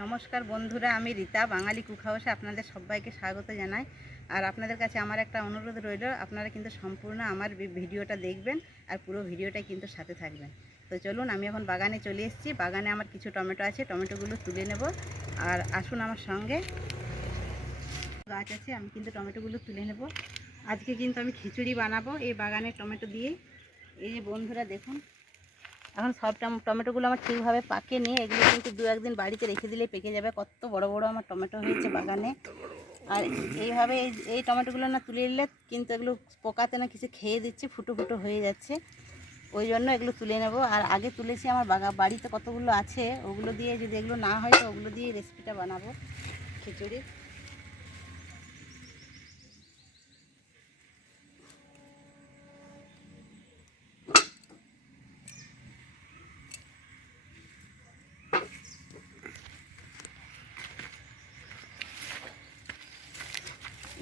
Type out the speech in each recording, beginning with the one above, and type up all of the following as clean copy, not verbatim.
নমস্কার বন্ধুরা, আমি রীতা বাঙালি কুক হাউসে আপনাদের সবাইকে স্বাগত জানাই। আর আপনাদের কাছে আমার একটা অনুরোধ রইল, আপনারা কিন্তু সম্পূর্ণ আমার ভিডিওটা দেখবেন আর পুরো ভিডিওটা কিন্তু সাথে থাকবেন। তো চলুন, আমি এখন বাগানে চলে এসেছি। বাগানে আমার কিছু টমেটো আছে, টমেটোগুলো তুলে নেব। আর আসুন আমার সঙ্গে, গাছ আছে, আমি কিন্তু টমেটোগুলো তুলে নেব। আজকে কিন্তু আমি খিচুড়ি বানাবো এই বাগানের টমেটো দিয়ে। এই যে বন্ধুরা দেখুন, এখন সব টমেটোগুলো আমার ঠিকভাবে পাকে নিয়ে এগুলো কিন্তু দু একদিন বাড়িতে রেখে দিলে পেকে যাবে। কত বড় বড় আমার টমেটো হয়েছে বাগানে। আর এইভাবে এই টমেটোগুলো না তুলে নিলে কিন্তু এগুলো পোকাতে না কিছু খেয়ে দিচ্ছে, ফুটো ফুটো হয়ে যাচ্ছে। ওই জন্য এগুলো তুলে নেব। আর আগে তুলেছি, আমার বাড়িতে কতগুলো আছে, ওগুলো দিয়ে যদি এগুলো না হয় তো ওগুলো দিয়ে রেসিপিটা বানাবো খিচুড়ি।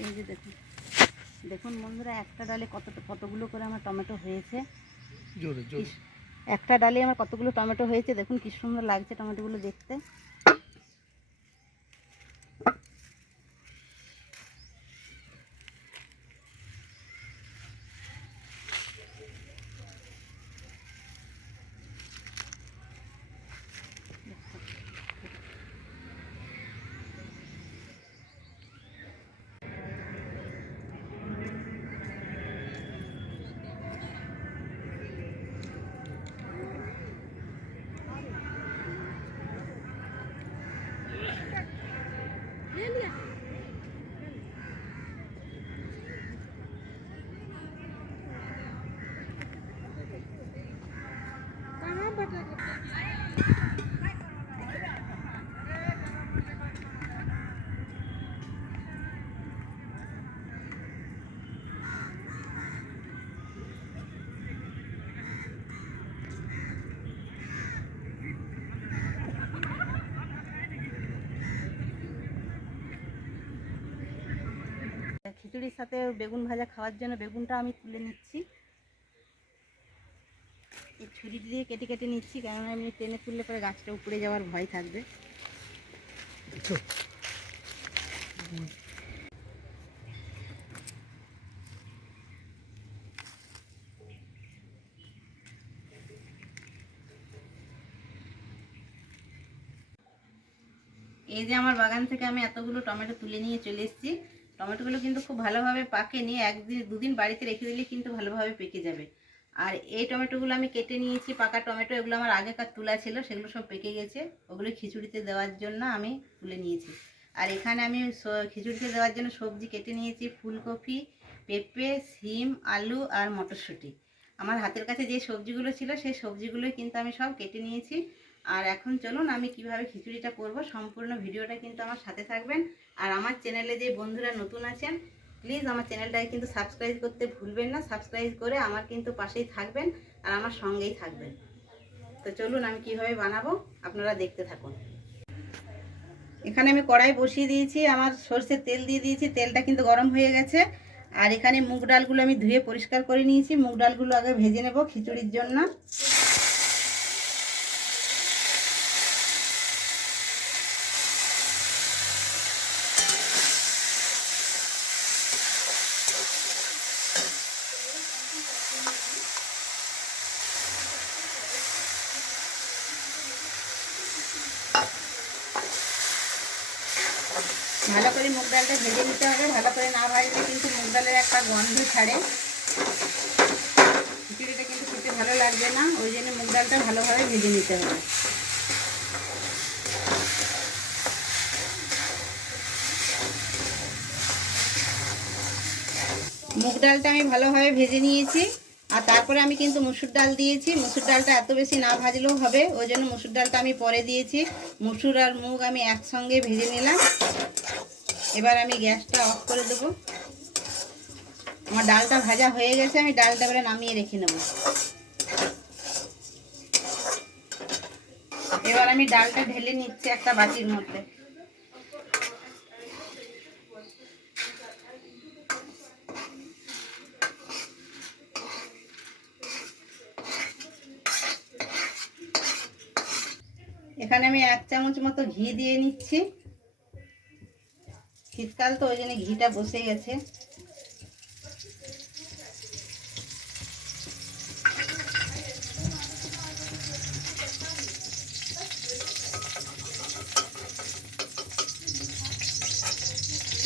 এই যে দেখুন দেখুন বন্ধুরা, একটা ডালে কতগুলো করে আমার টমেটো হয়েছে। একটা ডালে আমার কতগুলো টমেটো হয়েছে, দেখুন কি সুন্দর লাগছে টমেটোগুলো দেখতে। খিচুড়ির সাথে বেগুন ভাজা খাওয়ার জন্য বেগুনটা আমি তুলে নিচ্ছি। এই ছুরি দিয়ে কেটে কেটে নিচ্ছি, কেননা আমি টেনে তুললে পরে গাছটা উপড়ে যাওয়ার ভয় থাকবে। এই যে আমার বাগান থেকে আমি এতগুলো টমেটো তুলে নিয়ে চলে এসেছি। টমেটোগুলো কিন্তু খুব ভালোভাবে পাকেনি, একদিন দুদিন বাড়িতে রেখে দিলে কিন্তু ভালোভাবে পেকে যাবে। আর এই টমেটোগুলো আমি কেটে নিয়েছি, পাকা টমেটো। এগুলো আমার আগেকার তোলা ছিল, সেগুলো সব পেকে গেছে। ওগুলো খিচুড়িতে দেওয়ার জন্য আমি তুলে নিয়েছি। আর এখানে আমি খিচুড়িতে দেওয়ার জন্য সবজি কেটে নিয়েছি, ফুলকপি, পেঁপে, সিম, আলু আর মটরশুঁটি। আমার হাতের কাছে যে সবজিগুলো ছিল সেই সবজিগুলোই কিন্তু আমি সব কেটে নিয়েছি। আর এখন চলুন, আমি কিভাবে খিচুড়িটা করব সম্পূর্ণ ভিডিওটা কিন্তু আমার সাথে থাকবেন। আর আমার চ্যানেলে যে বন্ধুরা নতুন আছেন, প্লিজ আমার চ্যানেলটাকে কিন্তু সাবস্ক্রাইব করতে ভুলবেন না। সাবস্ক্রাইব করে আমার কিন্তু পাশেই থাকবেন আর আমার সঙ্গেই থাকবেন। তো চলুন, আমি কিভাবে বানাবো আপনারা দেখতে থাকুন। এখানে আমি কড়াই বসিয়ে দিয়েছি, আমার সরষের তেল দিয়ে দিয়েছি। তেলটা কিন্তু গরম হয়ে গেছে। আর এখানে মুগ ডালগুলো আমি ধুয়ে পরিষ্কার করে নিয়েছি। মুগ ডালগুলো আগে ভেজে নেব খিচুড়ির জন্য। ভালো করে মুগ ডালটা ভেজে নিতে হবে। ভালো করে না ভাজলে কিন্তু মুগ ডালের একটা গন্ধ ছাড়ে, খিচুড়িটা কিন্তু খেতে ভালো লাগবে না। ওই জন্য মুগ ডালটা ভালোভাবে ভেজে নিতে হবে। মুগ ডালটা আমি ভালোভাবে ভেজে নিয়েছি। আর তারপরে আমি কিন্তু মুসুর ডাল দিয়েছি। মুসুর ডালটা এত বেশি না ভাজলেও হবে, ওই জন্য মুসুর ডালটা আমি পরে দিয়েছি। মুসুর আর মুগ আমি একসঙ্গে ভেজে নিলাম। এবার আমি গ্যাসটা অফ করে দেবো। আমার ডালটা ভাজা হয়ে গেছে, আমি ডালটা এবারে নামিয়ে রেখে নেব। এবার আমি ডালটা ঢেলে নিচ্ছি একটা বাটির মধ্যে। এখানে আমি 1 চামচ মতো ঘি দিয়ে নিচ্ছি। শীতকাল তো ওই জন্য ঘিটা বসে গেছে।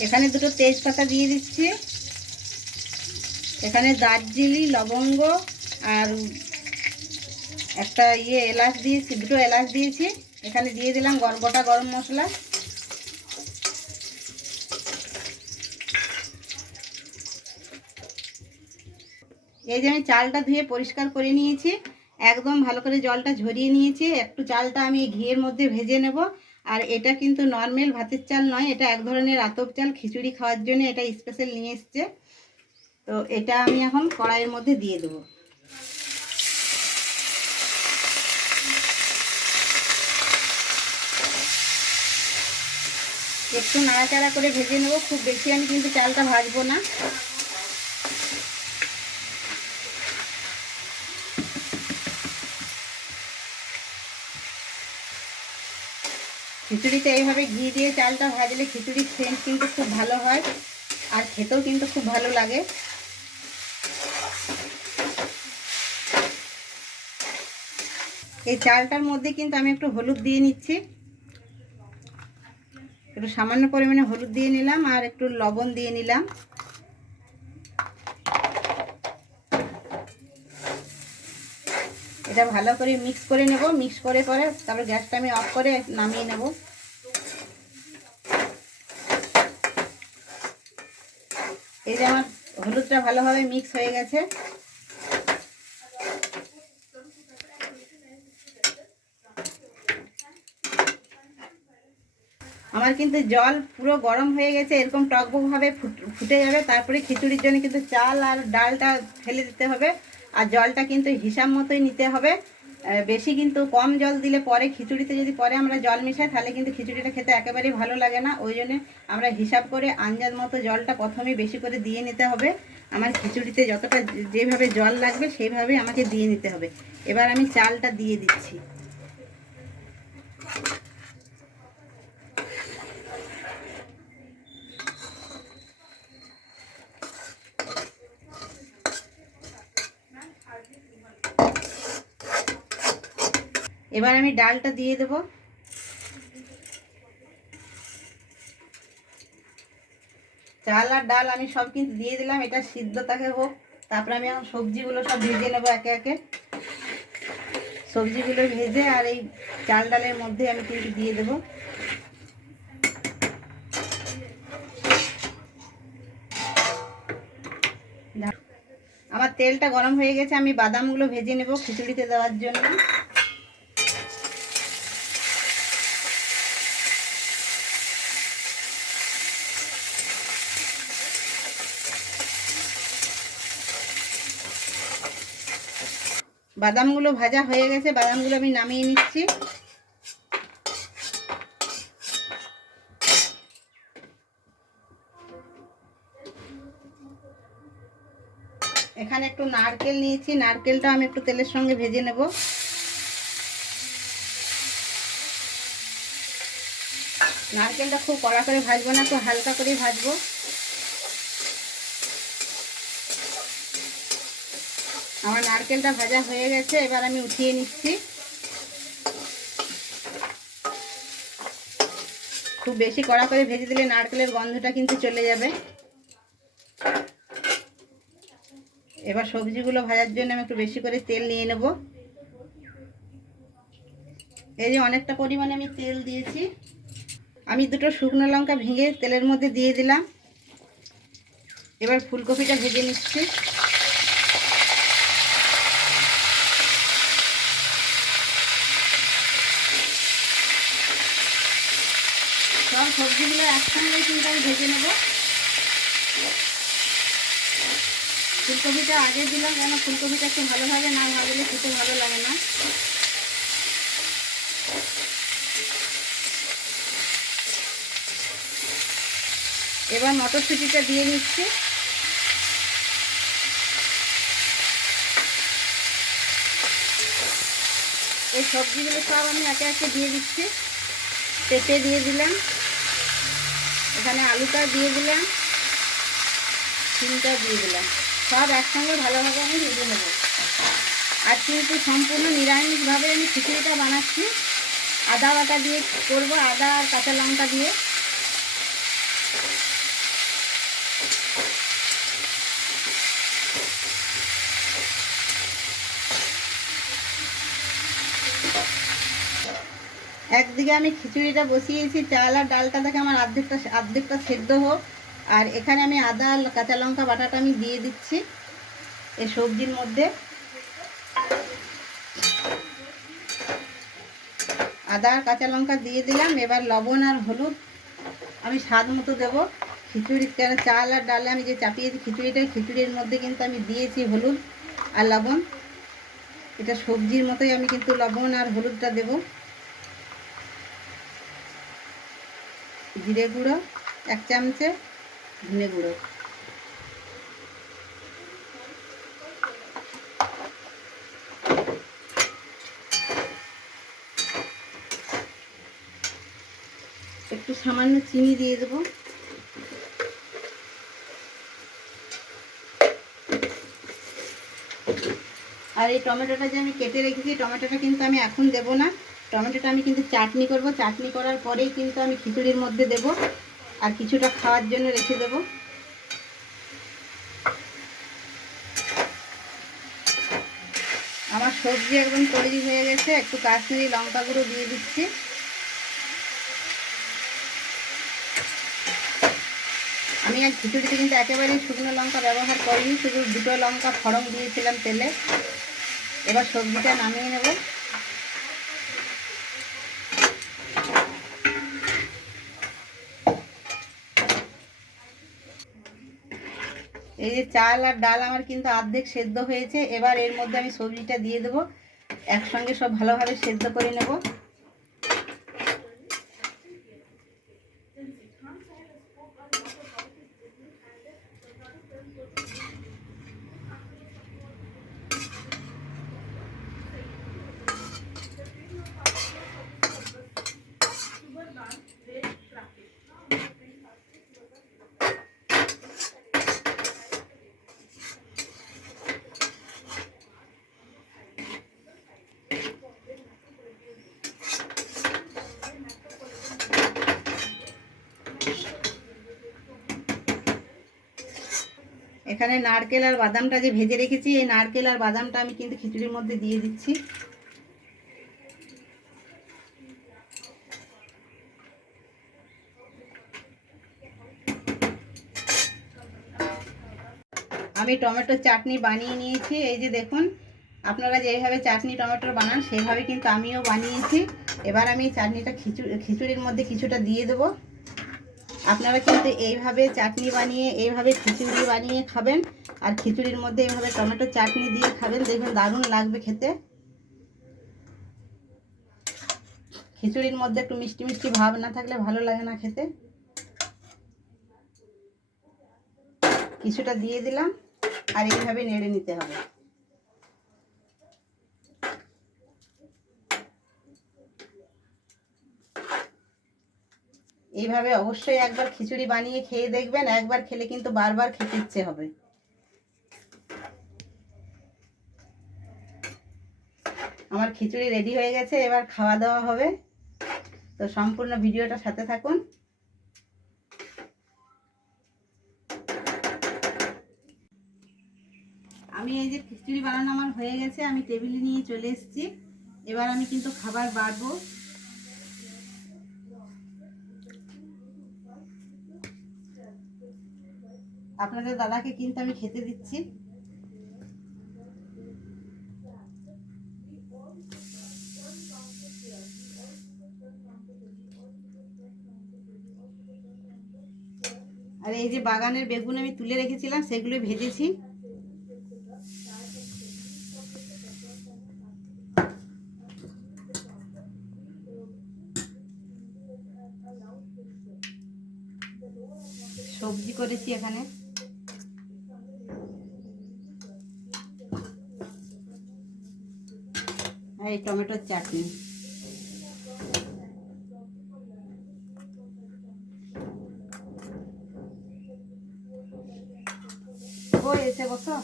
এখানে 2টো তেজপাতা দিয়ে দিচ্ছি। এখানে দারচিনি, লবঙ্গ আর একটা এলাচ দিয়েছি, 2টো এলাচ দিয়েছি। এখানে দিয়ে দিলাম গোটা গরম মশলা। এই যে আমি চালটা ধুয়ে পরিষ্কার করে নিয়েছি, একদম ভালো করে জলটা ঝরিয়ে নিয়েছি। একটু চালটা আমি ঘিয়ের মধ্যে ভেজে নেব। আর এটা কিন্তু নর্মাল ভাতের চাল নয়, এটা এক ধরনের আতপ চাল, খিচুড়ি খাওয়ার জন্য এটা স্পেশাল নিয়ে এসছে। তো এটা আমি এখন কড়াইয়ের মধ্যে দিয়ে দেবো। একটু নাড়াচাড়া করে ভেজে নেব, খুব বেশি আমি কিন্তু চালটা ভাজবো না। খিচুড়িতে এইভাবে ঘি দিয়ে চালটা ভাজলে খিচুড়ির সেন্ট কিন্তু খুব ভালো হয়, আর খেতেও কিন্তু খুব ভালো লাগে। এই চালটার মধ্যে কিন্তু আমি একটু হলুদ দিয়ে নিচ্ছি, একটু সামান্য পরিমাণে হলুদ দিয়ে নিলাম আর একটু লবণ দিয়ে নিলাম। এটা ভালো করে মিক্স করে নেব। মিক্স করে পরে তারপর গ্যাসটা আমি অফ করে নামিয়ে নেব। এই যে আমার হলুদটা ভালোভাবে মিক্স হয়ে গেছে। আমার কিন্তু জল পুরো গরম হয়ে গেছে, এরকম টকবকভাবে ফুটে যাবে। তারপরে খিচুড়ির জন্য কিন্তু চাল আর ডালটা ফেলে দিতে হবে, আর জলটা কিন্তু হিসাব মতোই নিতে হবে। বেশি কিন্তু কম জল দিলে পরে খিচুড়িতে যদি পরে আমরা জল মিশাই তাহলে কিন্তু খিচুড়িটা খেতে একেবারেই ভালো লাগে না। ওই জন্য আমরা হিসাব করে আন্দাজ মতো জলটা প্রথমেই বেশি করে দিয়ে নিতে হবে। আমার খিচুড়িতে যতটা যেভাবে জল লাগবে সেইভাবেই আমাকে দিয়ে নিতে হবে। এবার আমি চালটা দিয়ে দিচ্ছি। এবার আমি ডালটা দিয়ে দেব। চাল আর ডাল আমি সব কিন্তু দিয়ে দিলাম, এটা সিদ্ধটাকে হোক। তারপরে আমি এখন সবজিগুলো সব ভেজে নেব একে একে। সবজিগুলো ভেজে আর এই চাল ডালের মধ্যে আমি কিন্তু দিয়ে দেব। আমার তেলটা গরম হয়ে গেছে, আমি বাদামগুলো ভেজে নেব খিচুড়িতে দেওয়ার জন্য। বাদামগুলো ভাজা হয়ে গেছে, বাদামগুলো আমি নামিয়ে নিচ্ছি। এখানে একটু নারকেল নিয়েছি, নারকেলটা আমি একটু তেলের সঙ্গে ভেজে নেব। নারকেলটা খুব কড়া করে ভাজবো না, একটু হালকা করে ভাজবো। আমার নারকেলটা ভাজা হয়ে গেছে, এবার আমি উঠিয়ে নিচ্ছি। খুব বেশি কড়া করে ভেজে দিলে নারকেলের গন্ধটা কিন্তু চলে যাবে। এবার সবজিগুলো ভাজার জন্য আমি একটু বেশি করে তেল নিয়ে নেব। এই যে অনেকটা পরিমাণে আমি তেল দিয়েছি। আমি 2টো শুকনো লঙ্কা ভেঙে তেলের মধ্যে দিয়ে দিলাম। এবার ফুলকপিটা ভেজে নিচ্ছি। সব সবজিগুলো একসঙ্গে কিন্তু আমি ভেজে নেব। ফুলকপিটা আগে দিলাম, কেন ফুলকপিটা একটু ভালোভাবে না ভাজলে খেতে ভালো লাগে না। এবার মটরশুঁটিটা দিয়ে নিচ্ছি। এই সবজিগুলো সব আমি একে একে দিয়ে দিচ্ছি। পেঁপে দিয়ে দিলাম, এখানে আলুটা দিয়ে দিলাম, সিমটা দিয়ে দিলাম, সব একসঙ্গে ভালোভাবে আমি ভেজে নেব। আর কিন্তু সম্পূর্ণ নিরামিষভাবে আমি খিচুড়িটা বানাচ্ছি। আদা বাটা দিয়ে করব, আদা আর কাঁচা লঙ্কা দিয়ে। একদিকে আমি খিচুড়িটা বসিয়েছি, চাল আর ডালটা থেকে আমার অর্ধেকটা সেদ্ধ হোক। আর এখানে আমি আদা আর কাঁচা লঙ্কা বাটাটা আমি দিয়ে দিচ্ছি এই সবজির মধ্যে। আদা আর কাঁচা লঙ্কা দিয়ে দিলাম। এবার লবণ আর হলুদ আমি স্বাদ মতো দেবো। খিচুড়ি চাল আর ডালে আমি যে চাপিয়েছি খিচুড়িটা, খিচুড়ির মধ্যে কিন্তু আমি দিয়েছি হলুদ আর লবণ। এটা সবজির মতোই আমি কিন্তু লবণ আর হলুদটা দেব। জিরে গুঁড়ো 1 চামচে, ধনে গুঁড়ো। একটু সামান্য চিনি দিয়ে দেবো। আর এই টমেটোটা যে আমি কেটে রেখেছি, টমেটোটা কিন্তু আমি এখন দেব না। টমেটোটা আমি কিন্তু চাটনি করব। চাটনি করার পরেই কিন্তু আমি খিচুড়ির মধ্যে দেব, আর কিছুটা খাওয়ার জন্য রেখে দেব। আমার সবজি একদম তৈরি হয়ে গেছে। একটু কাশ্মীরি লঙ্কা গুঁড়ো দিয়ে দিচ্ছি। আমি আজ খিচুড়িতে কিন্তু একেবারেই শুকনো লঙ্কা ব্যবহার করিনি, শুধু 2টো লঙ্কা ফোড়ন দিয়েছিলাম তেলে। এবার সবজিটা নামিয়ে নেব। এই যে চাল আর ডাল আমার কিন্তু অর্ধেক সেদ্ধ হয়েছে। এবার এর মধ্যে আমি সবজিটা দিয়ে দেবো, একসঙ্গে সব ভালোভাবে সেদ্ধ করে নেব। এখানে নারকেল আর বাদামটা যে ভেজে রেখেছি, এই নারকেল আর বাদামটা আমি কিন্তু খিচুড়ির মধ্যে দিয়ে দিচ্ছি। আমি টমেটোর চাটনি বানিয়ে নিয়েছি। এই যে দেখুন, আপনারা যেভাবে চাটনি টমেটোর বানান সেইভাবে কিন্তু আমিও বানিয়েছি। এবার আমি চাটনিটা খিচুড়ির মধ্যে কিছুটা দিয়ে দেবো। আপনারা কিন্তু এইভাবে চাটনি বানিয়ে, এইভাবে খিচুড়ি বানিয়ে খাবেন, আর খিচুড়ির মধ্যে এইভাবে টমেটো চাটনি দিয়ে খাবেন, দেখবেন দারুণ লাগবে খেতে। খিচুড়ির মধ্যে একটু মিষ্টি মিষ্টি ভাব না থাকলে ভালো লাগে না খেতে। কিছুটা দিয়ে দিলাম, আর এইভাবে নেড়ে নিতে হবে। এইভাবে অবশ্যই একবার খিচুড়ি বানিয়ে খেয়ে দেখবেন। একবার খেলে কিন্তু বারবার খেতে ইচ্ছে হবে। আমার খিচুড়ি রেডি হয়ে গেছে, এবার খাওয়া দাওয়া হবে। তো সম্পূর্ণ ভিডিওটা সাথে থাকুন। আমি এই যে খিচুড়ি বানানো আমার হয়ে গেছে, আমি টেবিলে নিয়ে চলে এসেছি। এবার আমি কিন্তু খাবার বাড়বো। আপনাদের দাদাকে কিন্তু আমি খেতে দিচ্ছি। আর এই যে বাগানের বেগুন আমি তুলে রেখেছিলাম, সেগুলো ভেজেছি। সবজি করেছি এখানে। এই টমেটোর চাটনি। ও এসে বসো।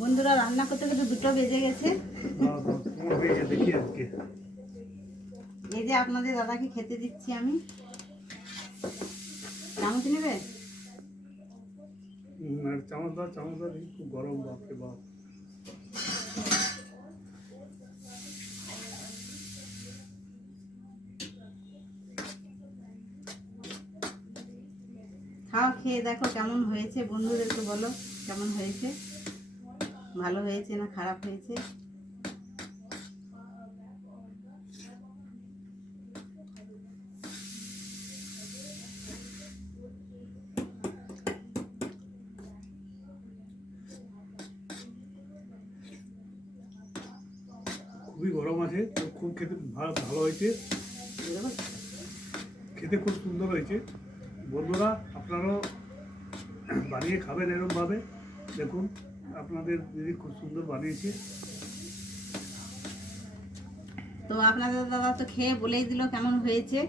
বন্ধুরা রান্না করতে করতে 2টো বেজে গেছে। এই যে আপনাদের দাদাকে খেতে দিচ্ছি আমি। চামচ নেবে? চামচ দাও, চামচ দাও, খুব গরম, বাপরে বাপ। খাও, খেয়ে দেখো কেমন হয়েছে, বন্ধুদেরকে বলো কেমন হয়েছে, ভালো হয়েছে না খারাপ হয়েছে। খুবই গরম আছে, তো খুব খেতে ভালো হয়েছে, খেতে খুব সুন্দর হয়েছে। বন্ধুরা আপনারাও বানিয়ে খাবেন এরকমভাবে। দেখুন আপনাদের দিদি খুব সুন্দর বানিয়েছে। তো আপনাদের দাদা তো খেয়ে বলেই দিল কেমন হয়েছে।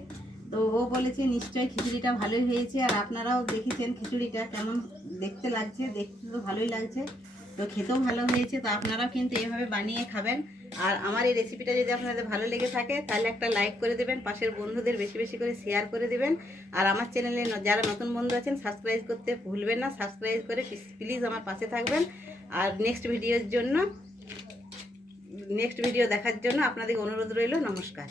তো ও বলেছে নিশ্চয়ই খিচুড়িটা ভালোই হয়েছে, আর আপনারাও দেখেছেন খিচুড়িটা কেমন দেখতে লাগছে। দেখতে তো ভালোই লাগছে, তো খেতেও ভালো হয়েছে। তো আপনারাও কিন্তু এইভাবে বানিয়ে খাবেন। আর আমার এই রেসিপিটা যদি আপনাদের ভালো লেগে থাকে তাহলে একটা লাইক করে দেবেন, পাশের বন্ধুদের বেশি বেশি করে শেয়ার করে দেবেন। আর আমার চ্যানেলে যারা নতুন বন্ধু আছেন সাবস্ক্রাইব করতে ভুলবেন না, সাবস্ক্রাইব করে প্লিজ আমার পাশে থাকবেন। আর নেক্সট ভিডিও দেখার জন্য আপনাদের অনুরোধ রইল। নমস্কার।